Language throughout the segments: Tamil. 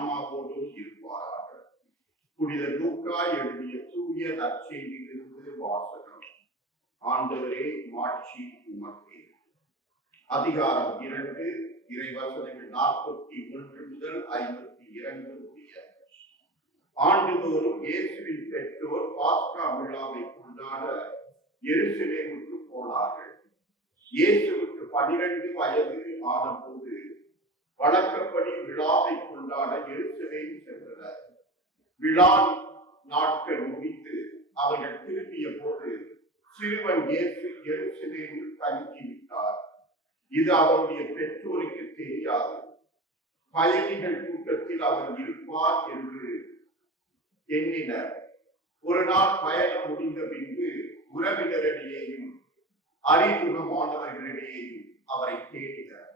ஆன்மாவோடும் இருப்பாராக. புனித லூக்கா எழுதிய தூய நற்செய்தியிலிருந்து வாசகம். ஆண்டவரே, மாட்சி உமக்கே. அதிகாரம் 2, இறைவசனங்கள் 41 முதல் 52 முடிய. ஆண்டுதோறும் இயேசுவின் பெற்றோர் பாஸ்கா விழாவை கொண்டாட எருசலேமுக்கு போனார்கள். இயேசுவுக்கு 12 வயது ஆனபோது வழக்கப்படி விழாவை கொண்டாட எருசலேம் சென்றனர். விழா நாட்கள் முடித்து அவர்கள் திரும்பிய போது சிறுவன் இயேசு எருசலேமில் தங்கிவிட்டார். இது அவருடைய பெற்றோருக்கு தெரியாது. பயணிகள் கூட்டத்தில் அவர் இருப்பார் என்று எண்ணினர். ஒரு நாள் பயணம் முடிந்த பின்பு உறவினரிடையேயும் அறிமுகமானவர்களிடையேயும் அவரை தேடினர்.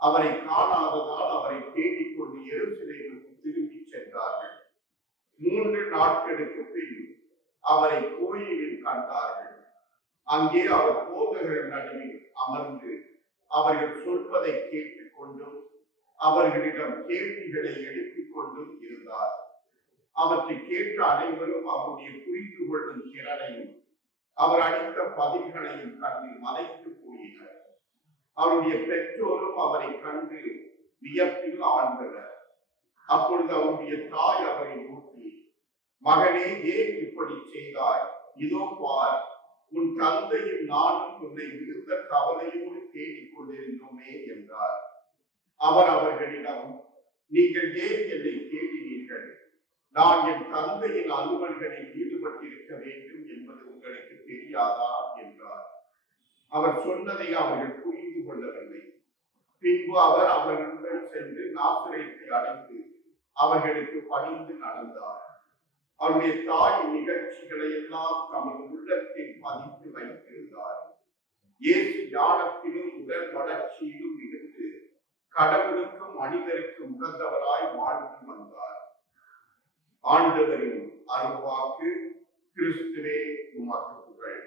அவரை காணாததால் அவரை தேடிக்கொண்டு எருசலேமுக்கு திரும்பி சென்றார்கள். 3 நாட்களுக்கு பின் அவரை கோயிலில் கண்டார்கள். அங்கே அவர் போதகர் நடுவில் அமர்ந்து அவர்கள் சொல்வதை கேட்டுக் கொண்டும் அவர்களிடம் கேள்விகளை எழுப்பிக் கொண்டும் இருந்தார். அவற்றை கேட்ட அனைவரும் அவருடைய புரிந்து கொள்ளும் திறனையும் அவர் அளித்த பதில்களையும் கண்டு மலைத்து போயினர். அவருடைய பெற்றோரும் அவரை கண்டு வியப்பில் ஆழ்ந்தனர். அப்பொழுது அவருடைய தாய் அவரை நோக்கி, மகனே, ஏன் இப்படி செய்தாய்? இதோ பார், உன் தந்தையும் நானும் உன்னை மிகுந்த கவலையோடு தேடிக் கொண்டிருந்தோமே என்றார். அவர் அவர்களிடம், நீங்கள் ஏன் என்னை தேடினீர்கள்? நான் என் தந்தையின் அலுவல்களில் ஈடுபட்டிருக்க வேண்டும் என்பது உங்களுக்கு தெரியாதா என்றார். அவர் சொன்னதை அவர்கள் புரிந்து கொள்ளவில்லை. பின்பு அவர் அவர்களுடன் சென்று நாசரேத்தை அடைந்து அவர்களுக்கு பணிந்து நடந்தார். அவருடைய தாய் நிகழ்ச்சிகளை எல்லாம் தமது உள்ளத்தில் பதித்து வைத்திருந்தார். இயேசு ஞானத்திலும் உடல் வளர்ச்சியிலும் இருந்து கடவுளுக்கும் மனிதருக்கும் உகந்தவராய் வாழ்ந்து வந்தார். ஆண்டவரின் அருள்வாக்கு. கிறிஸ்துவே உமக்கு புகழ்.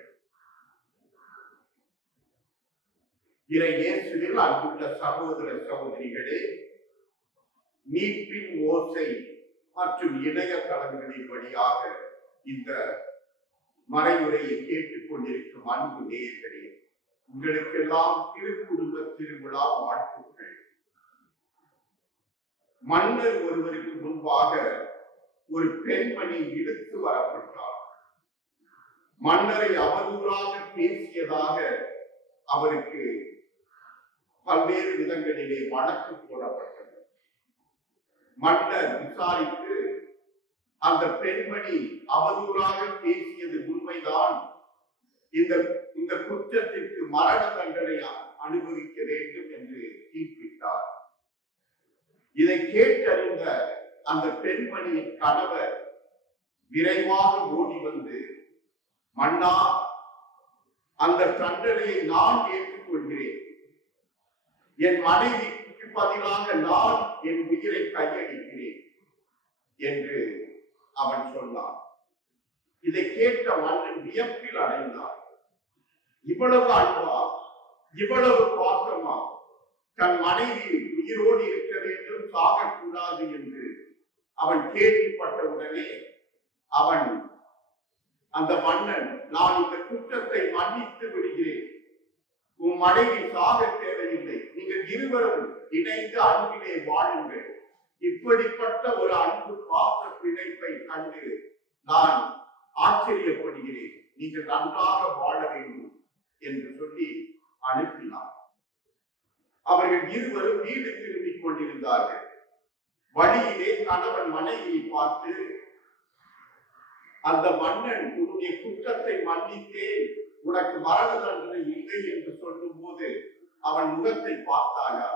இறை இயேசுவில் அன்புள்ள சகோதர சகோதரிகளே, மீட்பின் ஓசை மற்றும் இணையதளங்களின் வழியாக இந்த மறையுரையை கேட்டுக் கொண்டிருக்கும் அன்பு நேயர்களே, உங்களுக்கெல்லாம் திருக்குடும்ப திருவிழா வாழ்த்துக்கள். மன்னர் ஒருவருக்கு முன்பாக ஒரு பெண்மணி இழுத்து வரப்பட்டார். மன்னரை அவதூறாக பேசியதாக அவருக்கு பல்வேறு விதங்களிலே வழக்கு போடப்பட்டது. மன்னர் விசாரித்து அந்த பெண்மணி அவதூறாக பேசியது உண்மைதான், இந்த குற்றத்திற்கு மரண தண்டனை அனுபவிக்க வேண்டும் என்று தீர்ப்பிட்டார். இதை கேட்டறிந்த அந்த பெண்மணியின் கணவர் விரைவாக ஓடி வந்து, மன்னா, அந்த தண்டனையை நான் ஏற்றுக்கொள்கிறேன். என் மனைவிக்கு பதிலாக நான் என் உயிரை கையளிக்கிறேன் என்று அவன் சொன்னான். இதை கேட்ட மன்னன் வியப்பில் அடைந்தார். இவ்வளவு அன்பா, இவ்வளவு பாசமா, தன் மனைவி உயிரோடு இருக்க வேண்டும், சாகக்கூடாது என்று அவன் கேள்விப்பட்டவுடனே அவன் அந்த மன்னன், நான் இந்த குற்றத்தை மன்னித்து விடுகிறேன், உன் மனைவி சாக தேவையில்லை, நீங்கள் இருவரும் இணைந்து அன்பிலே வாழுங்கள், இப்படிப்பட்ட ஒரு அன்பு பாச பிணைப்பை கண்டு நான் ஆச்சரியப்படுகிறேன், நீங்கள் நன்றாக வாழ வேண்டும் என்று சொல்லி அனுப்பினார். அவர்கள் இருவரும் வீடு திரும்பிக் கொண்டிருந்தார்கள். வழியிலே கணவன் மனைவியை பார்த்து, அந்த மன்னன் உன்னுடைய குற்றத்தை மன்னித்தேன், உனக்கு மரண தண்டனை இல்லை என்று சொல்லும் போது அவன் முகத்தை பார்த்தாயா,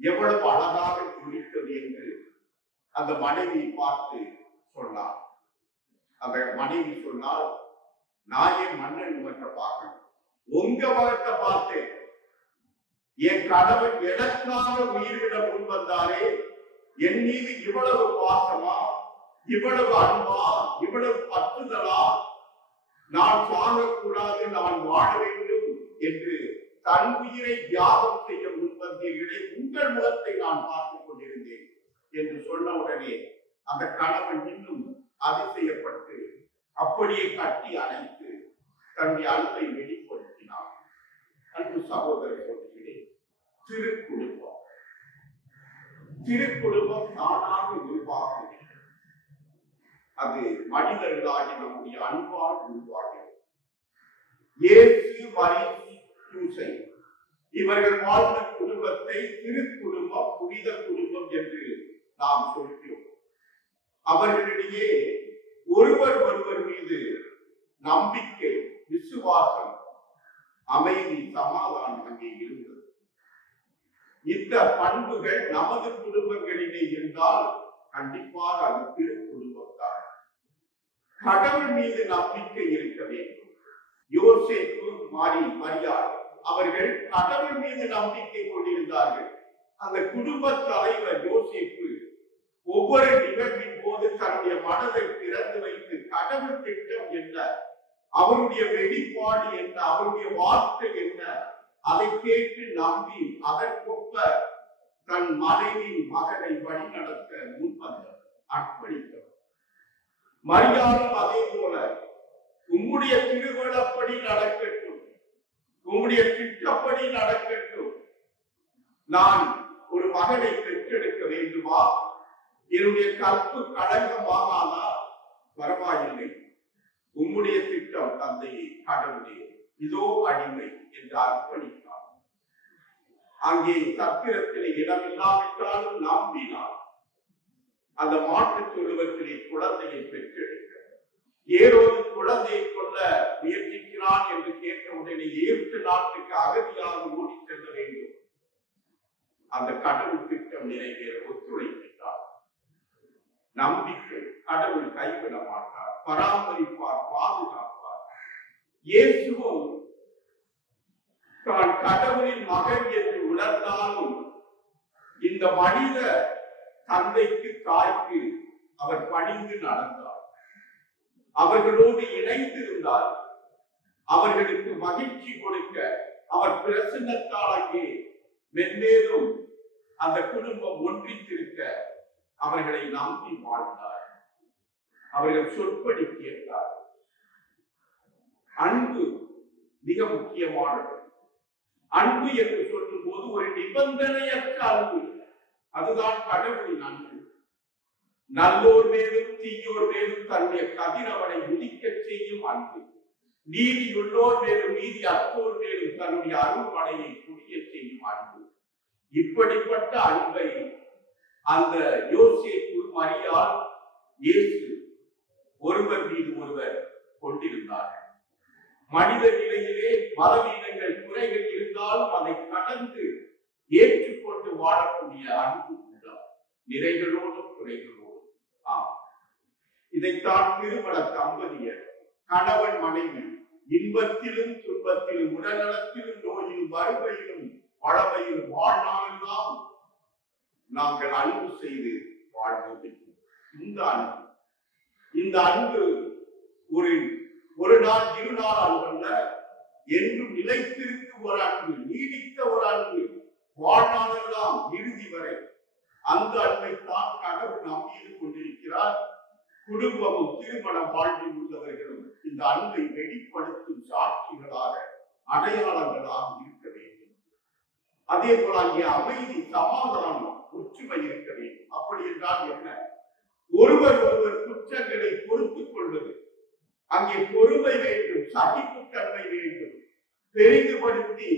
எவ்வளவு அழகாக துணித்தது என்று அந்த மனைவியை பார்த்து சொன்னார். அந்த மனைவி சொன்னால், நான் என் மன்னன் முகத்தை பார்க்கணும், உங்க முகத்தை பார்த்தேன், என் கணவன் எனக்காக உயிர்விட முன் வந்தாரே, என் மீது இவ்வளவு பாசமா, இவ்வளவு அன்பா, இவ்வளவு பற்றுதலா, நான் சாகக்கூடாது, நான் வாழ வேண்டும் என்று தன் உயிரை தியாகம் செய்ய முன்வந்தீர்களே, உங்கள் முகத்தை நான் பார்த்துக் கொண்டிருந்தேன், என்று சொன்ன உடனே அந்த கணவன் இன்னும் அதிசயப்பட்டு அப்படியே கட்டி அணைத்து தன்னுடைய அன்பை வெளிப்படுத்தினார். அன்பு சகோதர சகோதரிகளே, திருக்குடும்பம் திருக்குடும்பம் தானாக உருவாகும். அது மனிதர்களாகி நம்முடைய அன்பால் உருவாகிறது. இயேசு, மரியாதை, யூசை இவர்கள் வாழ்ந்த குடும்பத்தை திருக்குடும்பம், புனித குடும்பம் என்று நாம் சொல்கிறோம். அவர்களிடையே ஒருவர் ஒருவர் மீது நம்பிக்கை, விசுவாசம், அமைதி, சமாதானம் அங்கே இருந்தது. இந்த பண்புகள் நமது குடும்பங்களிலே இருந்தால் கண்டிப்பாக அது திருக்குடும்பம் தான். கடவுள் மீது நம்பிக்கை இருக்க வேண்டும். யோசேப்பு, மரியாள் அவர்கள் கடவுள் மீது நம்பிக்கை கொண்டிருந்தார்கள். அந்த குடும்ப தலைவர் யோசேப்பு ஒவ்வொரு நிகழ்வின் போது தன்னுடைய மனதை திறந்து வைத்து கடவுள் திட்டம் என்ன, அவருடைய வெளிப்பாடு என்ன, அவருடைய வார்த்தை என்ன, அதை கேட்டு நம்பி அதற்கொப்ப தன் மனைவி மகனை வழிநடத்த முன்வந்தார், அர்ப்பணித்தார். மரியாளும் அதே போல உம்முடைய திருவிழப்படி நடக்கட்டும், உம்முடைய திட்டப்படி நடக்கட்டும். நான் ஒரு மகனை பெற்றெடுக்க வேண்டுமா? என்னுடைய கற்பு களங்கமாகாதா? பரவாயில்லை, உம்முடைய திட்டம் தந்தையை, கடவுளே, இதோ அடிமை என்று அர்ப்பணித்தார். அங்கே சத்திரத்திலே இடமில்லாவிட்டாலும் நம்பினார். அந்த மாட்டுத் தொழுவத்திலே குழந்தையை பெற்றெடுக்க ஏரோது குழந்தையை கொள்ள முயற்சிக்கிறான் என்று கேட்ட உடனே எகிப்து நாட்டுக்கு அகதியாக ஓடி செல்ல வேண்டும். அந்த கடவுள் திட்டம் நிறைவேற ஒத்துழைத்தார். நம்பிக்கை, கடவுள் கைவிட மாட்டார், பராமரிப்பார், பாதுகாப்பார். இயேசுவும் தான் கடவுளின் மகன் என்று உணர்ந்தாலும் இந்த மனித தந்தைக்கு, தாய்க்கு அவர் பணிந்து நடந்தார். அவர்களோடு இணைந்திருந்தார். அவர்களுக்கு மகிழ்ச்சி கொடுக்க அவர் பிரசன்னத்தால் அங்கே மென்மேலும் அந்த குடும்பம் ஒன்றித்திருக்க அவர்களை நம்பி வாழ்ந்தார். அவர்கள் சொற்படி கேட்டார். அன்பு மிக முக்கியமானது. அன்பு என்று சொல்லும் போது ஒரு நிபந்தனையற்ற அன்பு, அதுதான் கடவுளின் அன்பு. நல்லோர் மேலும் தீயோர் மேலும் தன்னுடைய கதிரவனை உதிக்க செய்யும் அன்பு. நீதியுள்ளோர் மேலும் நீதி அற்றோர் மேலும் தன்னுடைய அருள்மழையை குடிய செய்யும் அன்பு. இப்படிப்பட்ட அன்பை அந்த யோசேப்பு, மரியாள், இயேசு ஒருவர் மீது ஒருவர் கொண்டிருந்தார்கள். மனித நிலையிலே பலவீனங்கள், குறைகள் இருந்தாலும் அதை கடந்து ஏற்றுக்கொண்டு வாழக்கூடிய அன்பு உள்ளம், நிறைகளோடும் குறைகளோடும். இதைத்தான் திருமண தம்பதியர், கணவன் மனைவி இன்பத்திலும் துன்பத்திலும், உடல்நலத்திலும் நோயிலும், வறுமையிலும் பழமையிலும் வாழ்நாளெல்லாம் நாங்கள் அன்பு செய்து வாழ்வது. இந்த அன்பு ஒரு நாள் இரு நாள் அன்பல்ல, என்றும் நிலைத்திருக்கும் ஒரு அன்பு, நீடித்த ஒரு அன்பு, வாழ்நாளெல்லாம் இறுதி வரை. அந்த அன்பைத்தான் கடவுள் நம் மீது கொண்டிருக்கிறார். குடும்பமும் திருமண வாழ்வில் உள்ளவர்களும் இந்த அன்பை வெளிப்படுத்தும் சாட்சிகளாக, அடையாளங்களாக இருக்க வேண்டும். அதே போல அங்கே அமைதி, சமாதானம், ஒற்றுமை இருக்க வேண்டும். அப்படி என்றால் என்ன? ஒருவர் ஒருவர் குற்றங்களை பொறுத்துக் கொள்வது, அங்கே பொறுமை வேண்டும், சகிப்புத்தன்மை வேண்டும். பெரிதுபடுத்தி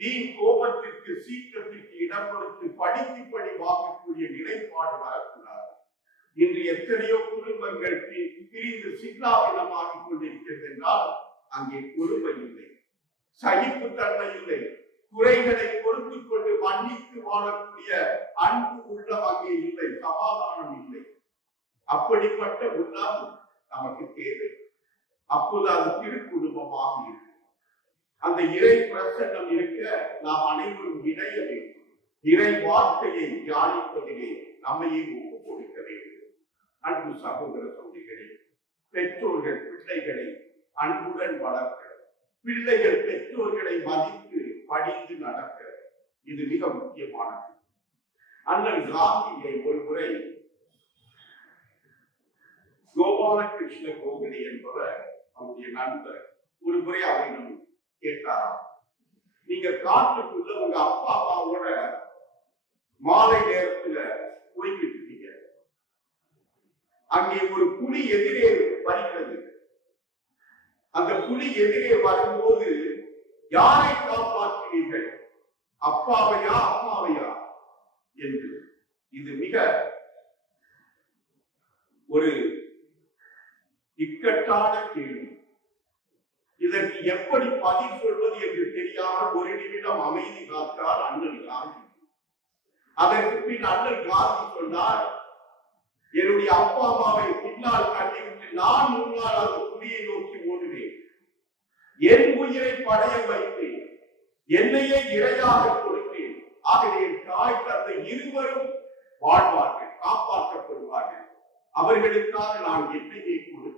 வீண் கோபத்திற்கு, சீற்றத்திற்கு இடம் கொடுத்து படித்து படி வாங்கக்கூடிய நிலைப்பாடு வரக்கூடாது. இன்று எத்தனையோ குடும்பங்கள் பிரிந்து சின்னாபின்னமாகிக் கொண்டிருக்கிறது என்றால் அங்கே பொறுமை இல்லை, சகிப்புத்தன்மை இல்லை, குறைகளை பொறுத்துக் கொண்டு மன்னித்து வாழக்கூடிய அன்பு உள்ளம் அங்கே இல்லை, சமாதானம் இல்லை. அப்படிப்பட்ட உள்ளம் நமக்கு தேவை. அப்போது அது திருக்குடும்பமாக இருக்கும். அந்த இறை பிரசன்னம் இருக்க நாம் அனைவரும் இணைய வேண்டும். இறை வார்த்தையை தியானிப்பதிலே நம்மையே ஒப்புக் கொடுக்க வேண்டும். அன்பு சகோதர சகோதரிகளே, பெற்றோர்கள் பிள்ளைகளை அன்புடன் வளர்க்க, பிள்ளைகள் பெற்றோர்களை மதித்து படிந்து நடக்க, இது மிக முக்கியமானது. அண்ணன் காந்தியை ஒரு முறை கோபாலகிருஷ்ண கோகலே என்பவர் அவருடைய நண்பர் ஒரு முறை அவரிடம் கேட்டாராம், நீங்க காட்டுக்குள்ள உங்க அப்பா அம்மாவோட மாலை நேரத்துல போய்கிட்டு இருக்கீங்க, அங்கே ஒரு புலி எதிரே வருகிறது, அந்த புலி எதிரே வரும்போது யாரை காப்பாற்றுவீர்கள், அப்பாவையா அம்மாவையா என்று. இது மிக ஒரு இக்கட்டான கேள்வி. இதற்கு எப்படி பதில் சொல்வது என்று தெரியாமல் ஒரு நிமிடம் அமைதி காத்தார் அண்ணல் காந்தி. அதற்கு பின் அண்ணல் காந்தி சொன்னார், என்னுடைய அப்பா அம்மாவை பின்னால் கட்டிவிட்டு நான் முன்னால் அந்த புலியை நோக்கி ஓடுவேன், என் உயிரை படைய வைத்தேன், என்னையே இரையாக கொடுத்தேன், ஆகவே என் தாய் தந்தை இருவரும் வாழ்வார்கள், காப்பாற்றப்படுவார்கள், அவர்களுக்காக நான் என்னையே கொடுத்தேன்.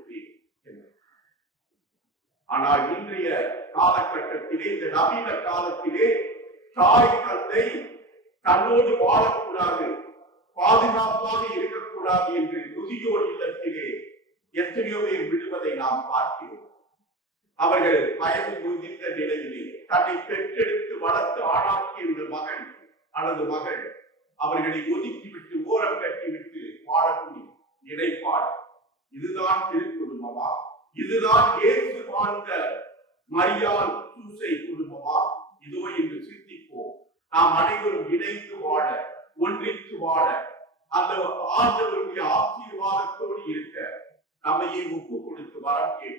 ஆனால் இன்றைய காலகட்டத்திலே, இந்த நவீன காலத்திலே தாய் தந்தை தன்னோடு வாழக்கூடாது, பாதுகாப்பாக இருக்கக்கூடாது என்று முதியோர் இல்லத்திலே எத்தனையோ பேர் விடுவதை நாம் பார்க்கிறோம். அவர்கள் வயது முதிர்ந்த நிலையிலே தன்னை பெற்றெடுத்து வளர்த்து ஆளாக்கிய இந்த மகன் அல்லது மகள் அவர்களை ஒதுக்கிவிட்டு ஓரம் கட்டிவிட்டு வாழக்கூடிய நிலைப்பாடு. இதுதான் திருக்குடும்பமா? இதுதான் இயேசு வாழ்ந்த மரியாள் சூசை குடும்பமா? இதோ என்று சிந்திப்போம். நாம் அனைவரும் இணைந்து வாழ, ஒன்றித்து வாழ, அந்த ஆண்டவருடைய ஆசீர்வாதத்தோடு இருக்க நம்மையே ஒப்பு கொடுத்து வரம் கேட்போம்.